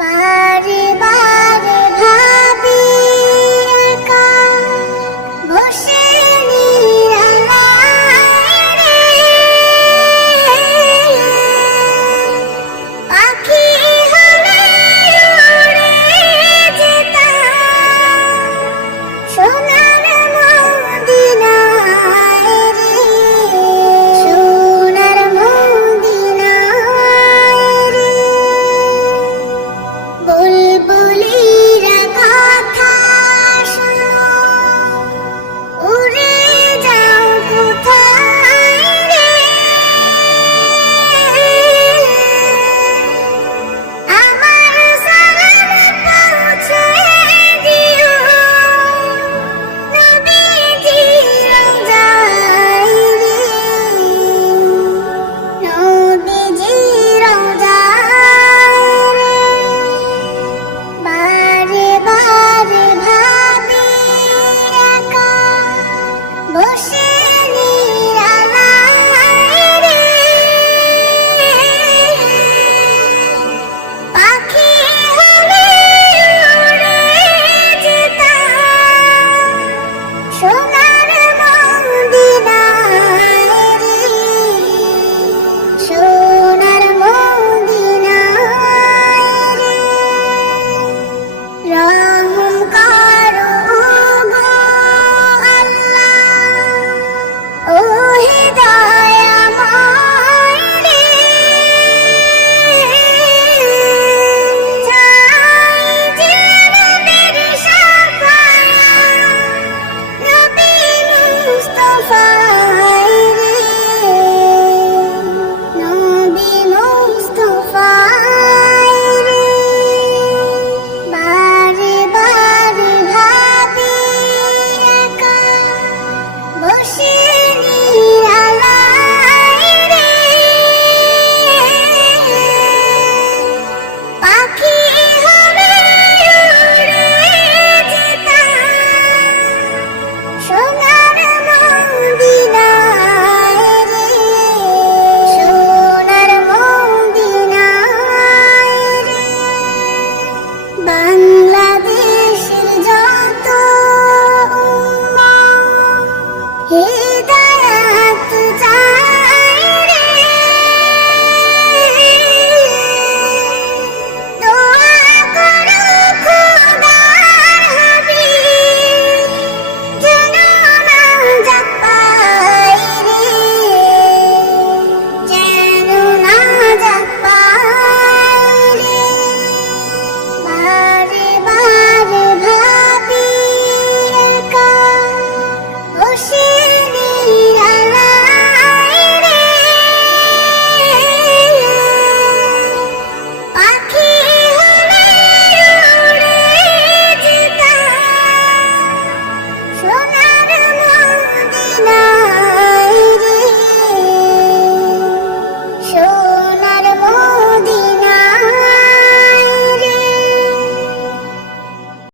Bye. 不是